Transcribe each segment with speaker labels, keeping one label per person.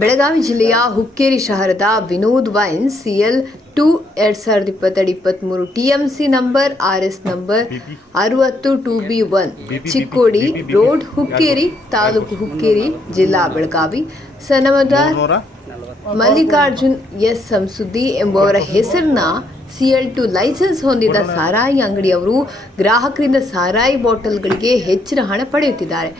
Speaker 1: ಬೆಳಗಾವಿ ಜಿಲ್ಲೆಯ Hukkeri ಶಹರದ Vinod wine C L two ಎರಡ್ ಸಾವಿರದ ಇಪ್ಪತ್ತೆರಡು ಇಪ್ಪತ್ತ್ಮೂರು T M C number R S number ಅರವತ್ತು two B one Chikkodi road Hukkeri taluk Hukkeri ಜಿಲ್ಲಾ ಬೆಳಗಾವಿ.
Speaker 2: ಸನಮದ
Speaker 1: ಮಲ್ಲಿಕಾರ್ಜುನ್ ಎಸ್ ಸಂಸುದ್ದಿ ಎಂಬುವರ ಹೆಸರನ್ನ ಸಿಎಲ್ ಟು ಲೈಸೆನ್ಸ್ ಹೊಂದಿದ ಸಾರಾಯಿ ಅಂಗಡಿಯವರು ಗ್ರಾಹಕರಿಂದ ಸಾರಾಯಿ ಬಾಟಲ್ಗಳಿಗೆ ಹೆಚ್ಚಿನ ಹಣ ಪಡೆಯುತ್ತಿದ್ದಾರೆ.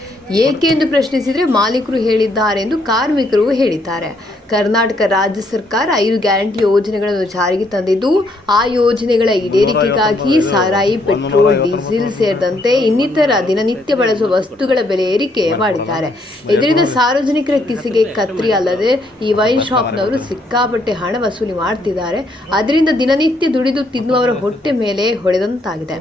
Speaker 1: ಏಕೆ ಎಂದು ಪ್ರಶ್ನಿಸಿದರೆ ಮಾಲೀಕರು ಹೇಳಿದ್ದಾರೆ ಎಂದು ಕಾರ್ಮಿಕರು ಹೇಳಿದ್ದಾರೆ. ಕರ್ನಾಟಕ ರಾಜ್ಯ ಸರ್ಕಾರ ಐದು ಗ್ಯಾರಂಟಿ ಯೋಜನೆಗಳನ್ನು ಜಾರಿಗೆ ತಂದಿದ್ದು ಆ ಯೋಜನೆಗಳ ಈಡೇರಿಕೆಗಾಗಿ ಸಾರಾಯಿ ಪೆಟ್ರೋಲ್ ಡೀಸೆಲ್ ಸೇರಿದಂತೆ ಇನ್ನಿತರ ದಿನನಿತ್ಯ ಬಳಸುವ ವಸ್ತುಗಳ ಬೆಲೆ ಏರಿಕೆ ಮಾಡಿದ್ದಾರೆ. ಇದರಿಂದ ಸಾರ್ವಜನಿಕರ ಕಿಸಿಗೆ ಕತ್ರಿ ಅಲ್ಲದೆ ಈ ವೈನ್ ಶಾಪ್ನವರು ಸಿಕ್ಕಾಪಟ್ಟೆ ಹಣ ವಸೂಲಿ ಮಾಡ್ತಿದ್ದಾರೆ. ಅದರಿಂದ ದಿನನಿತ್ಯ ದುಡಿದು ತಿನ್ನುವವರ ಹೊಟ್ಟೆ ಮೇಲೆ ಹೊಡೆದಂತಾಗಿದೆ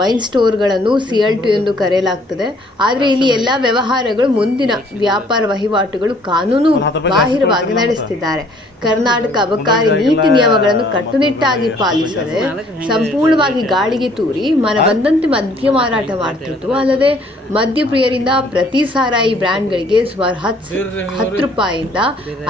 Speaker 1: ವೈನ್ ಸ್ಟೋರ್ಗಳನ್ನು ಸಿಎಲ್ ಟು ಎಂದು ಕರೆಯಲಾಗ್ತದೆ. ಆದರೆ ಇಲ್ಲಿ ಎಲ್ಲ ವ್ಯವಹಾರಗಳು ಮುಂದಿನ ವ್ಯಾಪಾರ ವಹಿವಾಟುಗಳು ಕಾನೂನು ಬಾಹಿರವಾಗಿ ನಡೆಸುತ್ತಿದ್ದಾರೆ. ಕರ್ನಾಟಕ ಅಬಕಾರಿ ನೀತಿ ನಿಯಮಗಳನ್ನು ಕಟ್ಟುನಿಟ್ಟಾಗಿ ಪಾಲಿಸದೆ ಸಂಪೂರ್ಣವಾಗಿ ಗಾಳಿಗೆ ತೂರಿ ಮನ ಬಂದಂತೆ ಮದ್ಯ ಮಾರಾಟ ಮಾಡ್ತಿತ್ತು. ಅಲ್ಲದೆ ಮದ್ಯಪ್ರಿಯರಿಂದ ಪ್ರತಿ ಸಾರಾಯಿ ಬ್ರ್ಯಾಂಡ್ಗಳಿಗೆ ಸುಮಾರು ಹತ್ತು ಹತ್ತು ರೂಪಾಯಿಂದ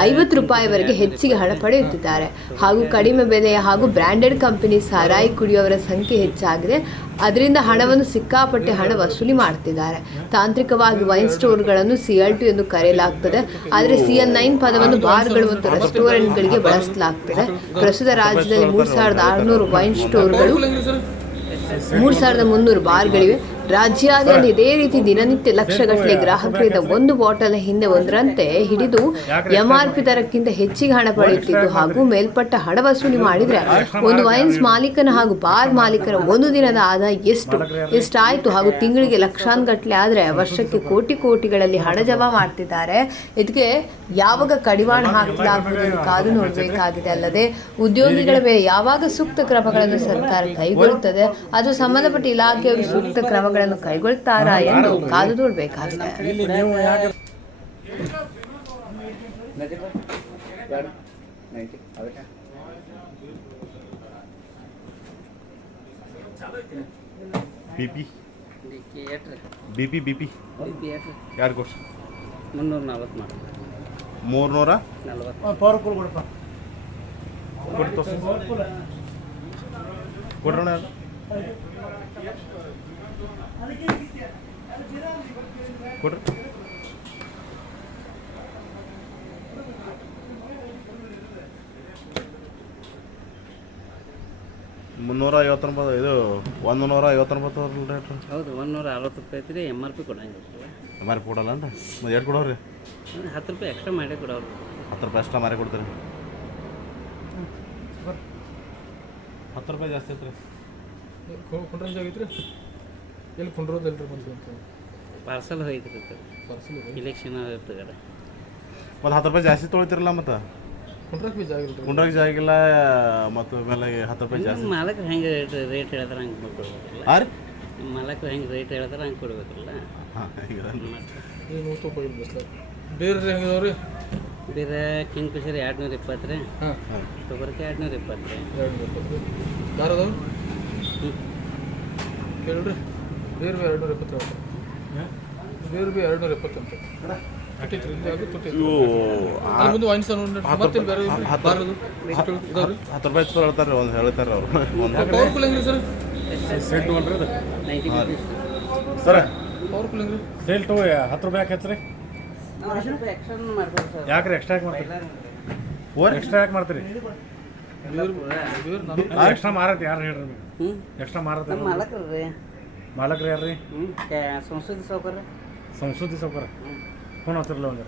Speaker 1: ಐವತ್ತು ರೂಪಾಯಿವರೆಗೆ ಹೆಚ್ಚಿಗೆ ಹಣ ಪಡೆಯುತ್ತಿದ್ದಾರೆ. ಹಾಗೂ ಕಡಿಮೆ ಬೆಲೆಯ ಹಾಗೂ ಬ್ರ್ಯಾಂಡೆಡ್ ಕಂಪನಿ ಸಾರಾಯಿ ಕುಡಿಯುವವರ ಸಂಖ್ಯೆ ಹೆಚ್ಚಾಗಿದೆ. ಅದರಿಂದ ಹಣವನ್ನು ಸಿಕ್ಕಾಪಟ್ಟೆ ಹಣ ವಸೂಲಿ ಮಾಡ್ತಿದ್ದಾರೆ. ತಾಂತ್ರಿಕವಾಗಿ ವೈನ್ ಸ್ಟೋರ್ಗಳನ್ನು ಸಿಎಲ್ ಟು ಎಂದು ಕರೆಯಲಾಗ್ತದೆ. ಆದರೆ ಸಿಎಲ್ ನೈನ್ ಪದವನ್ನು ಬಾರ್ಗಳು ಮತ್ತು ರೆಸ್ಟೋರೆಂಟ್ಗಳಿಗೆ ಬಳಸಲಾಗ್ತದೆ. ಪ್ರಸ್ತುತ ರಾಜ್ಯದಲ್ಲಿ ಮೂರು ಸಾವಿರದ ಆರುನೂರು ವೈನ್ ಸ್ಟೋರ್ಗಳು, ಮೂರು ಸಾವಿರದ ಮುನ್ನೂರು ಬಾರ್ಗಳಿವೆ. ರಾಜ್ಯಾದ್ಯಂತ ಇದೇ ರೀತಿ ದಿನನಿತ್ಯ ಲಕ್ಷಗಟ್ಟಲೆ ಗ್ರಾಹಕರಿಂದ ಒಂದು ಬಾಟಲ್ ಹಿಂದೆ ಒಂದರಂತೆ ಹಿಡಿದು ಎಂಆರ್ಪಿ ದರಕ್ಕಿಂತ ಹೆಚ್ಚಿಗೆ ಹಣ ಪಡೆಯುತ್ತಿದ್ದು ಹಾಗೂ ಮೇಲ್ಪಟ್ಟ ಹಣ ವಸೂಲಿ ಮಾಡಿದ್ರೆ ಒಂದು ವೈನ್ಸ್ ಮಾಲೀಕನ ಹಾಗೂ ಬಾರ್ ಮಾಲೀಕರ ಒಂದು ದಿನದ ಆದಾಯ ಎಷ್ಟು? ಎಷ್ಟಾಯಿತು? ಹಾಗೂ ತಿಂಗಳಿಗೆ ಲಕ್ಷಾಂಗಟ್ಟಲೆ ಆದ್ರೆ ವರ್ಷಕ್ಕೆ ಕೋಟಿ ಕೋಟಿಗಳಲ್ಲಿ ಹಣ ಜಮಾ ಮಾಡ್ತಿದ್ದಾರೆ. ಇದಕ್ಕೆ ಯಾವಾಗ ಕಡಿವಾಣ ಹಾಕಲಾಗುವುದನ್ನು ಕಾದು ನೋಡಬೇಕಾಗಿದೆ ಅಲ್ಲದೆ ಉದ್ಯೋಗಿಗಳ ಮೇಲೆ ಯಾವಾಗ ಸೂಕ್ತ ಕ್ರಮಗಳನ್ನು ಸರ್ಕಾರ ಕೈಗೊಳ್ಳುತ್ತದೆ? ಅದು ಸಂಬಂಧಪಟ್ಟ ಇಲಾಖೆಯವರು ಸೂಕ್ತ ಕ್ರಮಗಳನ್ನು ಕೈಗೊಳ್ತಾರಾ ಎಂದು ಕಾದು ನೋಡಬೇಕಾಗಿದೆ.
Speaker 2: ಬಿ ಪಿ
Speaker 3: ಡಿಕ್ಕಿ entry
Speaker 2: B P B P
Speaker 3: B P entry ಮುನ್ನೂರ ನಲ್ವತ್ತು ಮಾಡಿ.
Speaker 2: ಮೂರ್ನೂರ?
Speaker 3: ನಲ್ವತ್ತು.
Speaker 2: ಕೊಟ್ಟು ತೋರ್ಸಿ ಕೊಡ್ರಣ ಕೊಡ್ರಿ. ಮುನ್ನೂರ ಐವತ್ತೊಂಬತ್ತು ಇದು ಒಂದು ನೂರ ಐವತ್ತೊಂಬತ್ತು ರೇಟ್
Speaker 3: ಹೌದು ನೂರ ಅರವತ್ತು ರೂಪಾಯಿ ಐತ್ರಿ ಎಂ ಆರ್ ಪಿ ಕೊಡಂಗಿಲ್ಲ
Speaker 2: ಪಿ ಕೊಡಲ್ಲ ಅಂತ ಮತ್ತೆ ಎಷ್ಟು ಕೊಡೋರಿ
Speaker 3: ಹತ್ತು ರೂಪಾಯಿ ಎಕ್ಸ್ಟ್ರಾ ಮಾಡಿ ಕೊಡೋರು
Speaker 2: ಹತ್ತು ರೂಪಾಯಿ ಎಕ್ಸ್ಟ್ರಾ ಮಾರಿ ಕೊಡ್ತೀರಿ. ಹತ್ತು ರೂಪಾಯಿ ಜಾಸ್ತಿ ಐತ್ರಿ.
Speaker 4: ಕುಂಡ್ರಂಜ ಆಗೈತ್ರಿ ಎಲ್ಲಿ ಕುಂಡ್ರೋದು ಎಲ್ರಿ ಬಂತು ಅಂತ?
Speaker 3: ಪಾರ್ಸಲ್ ಹೋಯ್ತಿರಿ
Speaker 4: ಪಾರ್ಸಲ್
Speaker 3: ಇಲೆಕ್ಷನ್ ಇರ್ತದೆ
Speaker 2: ಒಂದು ಹತ್ತು ರೂಪಾಯಿ ಜಾಸ್ತಿ ತೊಳಿತಿರಲ್ಲ ಮತ್ತು?
Speaker 4: ಕುಂಡ್ರಕ್ಕೆ ಬೀಜ ಆಗಿಲ್ರಿ
Speaker 2: ಕುಂಡ್ರಾಗ ಜಾಗಿಲ್ಲ ಮತ್ತು ಮೇಲೆ ಹತ್ತು ರೂಪಾಯಿ ಜಾಸ್ತಿ.
Speaker 3: ನಿಮ್ಮ ಮಾಲಕರು ಹೆಂಗೆ ರೇಟ್ ರೇಟ್ ಹೇಳಿದ್ರೆ ಹಂಗೆ ಕೊಡ್ಬೇಕಲ್ಲ. ಮಾಲಕರು ಹೆಂಗೆ ರೇಟ್ ಹೇಳಿದ್ರೆ ಹಂಗೆ ಕೊಡ್ಬೇಕಲ್ಲ.
Speaker 2: ಹಾಂ ಈಗ
Speaker 4: ನೂರು ರೂಪಾಯಿ ಬಿಸ್ಲ ಬೇರೆ ಹೆಂಗಿದಾವ್ರಿ
Speaker 3: ಬೇರೆ ಕಿಂಗ್ ಫಿಶರ್ ಎರಡು ನೂರ ಇಪ್ಪತ್ತು ರೀ
Speaker 4: ಹಾಂ.
Speaker 2: ಹಾಂ
Speaker 3: ತೊಗರಿಕೆ ಎರಡು ನೂರ ಇಪ್ಪತ್ತು ರೀ
Speaker 4: ಎರಡು ನೂರು ರೂಪಾಯಿ ಯಾರು ಅದಾವ ಬೇರೆ ಬೇರೆ ಎರಡು ವಾಯಿನ್ಸ್ ಮತ್ತೆ ಬೇರೆ
Speaker 2: ಹತ್ತು- ರೂಪಾಯಿ ಹೇಳ್ತಾರೆ ಒಂದು ಹೇಳ್ತಾರೆ ಅವ್ರು. ಒಂದು
Speaker 4: ಸರ್?
Speaker 2: ಸರ್
Speaker 5: ಹತ್ತು ರೂಪಾಯಿ ಯಾಕೆ ಹೆಚ್ಚ್ರಿ
Speaker 3: ಎಕ್ಸ್ಟ್ರಾ ಮಾಡ್ಬೋದು ಸರ್.
Speaker 5: ಯಾಕ್ರಿ ಎಕ್ಸ್ಟ್ರಾ ಯಾಕೆ ಮಾಡ್ತೀರಿ?
Speaker 2: ಓರ್
Speaker 5: ಎಕ್ಸ್ಟ್ರಾ ಯಾಕೆ ಮಾಡ್ತೀರಿ?
Speaker 4: ಬೇರೆ ಬೇರೆ
Speaker 5: ಎಕ್ಸ್ಟ್ರಾ ಮಾರತ್ತೆ ಯಾರು ಹೇಳ್ರಿ ಎಕ್ಸ್ಟ್ರಾ ಮಾರತ್ತೆ
Speaker 3: ನಮ್ಮ ಮಾಲಕರು ರೀ
Speaker 5: ಮಾಲಕ್ರಿ ಯಾರು ರೀ
Speaker 3: ಹ್ಞೂ ಸಂಸ್ಕೃತಿ ಸೌಕರ್ಯ
Speaker 5: ಸಂಸ್ಕೃತಿ ಸೌಕರ್ಯ ಫೋನ್ ಹತ್ತಿರಲ್ಲ ಒಂದು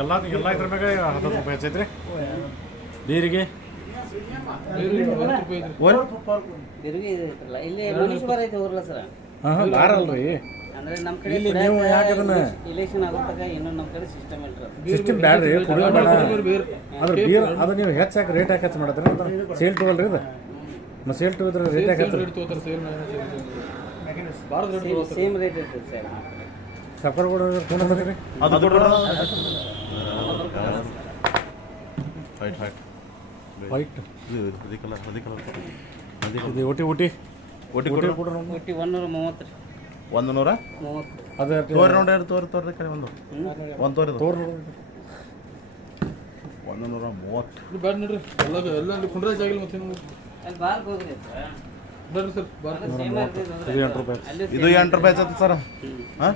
Speaker 5: ಎಲ್ಲ ಎಲ್ಲ ಇದ್ರ ಮ್ಯಾಗ ಹತ್ತು ರೂಪಾಯಿ ಹಚ್ಚೈತ್ರಿ ನೀರಿಗೆ
Speaker 4: ಬೇರೆ ಐವತ್ತು ರೂಪಾಯಿ ಐತ್ರಿ
Speaker 2: ಓರ್
Speaker 3: ತಿರುಗಿ ಇದಿರ್ತಲ್ಲ ಇಲ್ಲಿ ಐತೆ ಊರ್ಲ ಸರ್.
Speaker 5: ಹಾಂ ಹಾಂ ಬಾರಲ್ರಿ
Speaker 3: ಅಂದ್ರೆ ನಮ್ಮ ಕಡೆ
Speaker 5: ಇಲ್ಲಿ ನೀವು ಯಾಕೆ ಅದನ್ನ-
Speaker 3: ಇಲೆಕ್ಷನ್ ಆಗೋದಾಗ ಇನ್ನೂ ನಮ್ಮ ಕಡೆ ಸಿಸ್ಟಮ್ ಇಲ್ರಿ
Speaker 5: ಸಿಸ್ಟಮ್ ಬ್ಯಾಡ್ರಿ ಕುಡಿಯೋ ಬೇಡ.
Speaker 4: ಬೇರೆ ಬೇರೆ
Speaker 5: ಅದ್ರ ಬೀರ್ ಅದು ನೀವು ಹೆಚ್ಚು ಯಾಕೆ ರೇಟ್ ಹಾಕಿ ಹೆಚ್ಚು ಮಾಡಿದ್ರಿ ಸೇಲ್ ತಗೊಳ್ರಿ ಇದು. ಮತ್ತೆ ಸೇಲ್ ಟು ಇದ್ರೆ ರೇಟ್
Speaker 4: ರೇಟ್
Speaker 3: ಸೇಮ್ ರೇಟ್ ಇರ್ತದೆ ಸರ್
Speaker 5: ಸಫರ್ ಕೂಡ. ಫೋನ್ ಹತ್ತಿರಿ
Speaker 2: ಅದು ಕೊಡ್ರ ಫೈಟ್ ಫೈಟ್
Speaker 5: ವೈಟ್
Speaker 2: ಇದು ಕಲರ್ ಕಲರ್
Speaker 5: ಇದು
Speaker 2: ಕೊಡ್ರಿ
Speaker 3: ಒಂದೂರ ಮೂವತ್ತು ರೀ.
Speaker 2: ಒಂದು ನೂರ
Speaker 3: ಮೂವತ್ತು.
Speaker 5: ಅದು
Speaker 2: ತೋರಿ ನೋಡಿ ತೋರಿ ತೋರಿ ಕಡೆ ಒಂದು. ಒಂದು ತೋರಿ
Speaker 5: ತೋರಿ ನೋಡಿ
Speaker 2: ಒಂದು ನೂರ ಮೂವತ್ತು.
Speaker 4: ಇದು ಬ್ಯಾಡ ನೋಡ್ರಿ. ಎಲ್ಲ ಎಲ್ಲ ಕುಂಡ್ರಾಜ್ ಆಗಿಲ್ಲ ಮತ್ತೆ
Speaker 5: ಇದು ಎಂಟು ರೂಪಾಯಿ
Speaker 2: ಆಯ್ತದ ಸರ್. ಹಾಂ?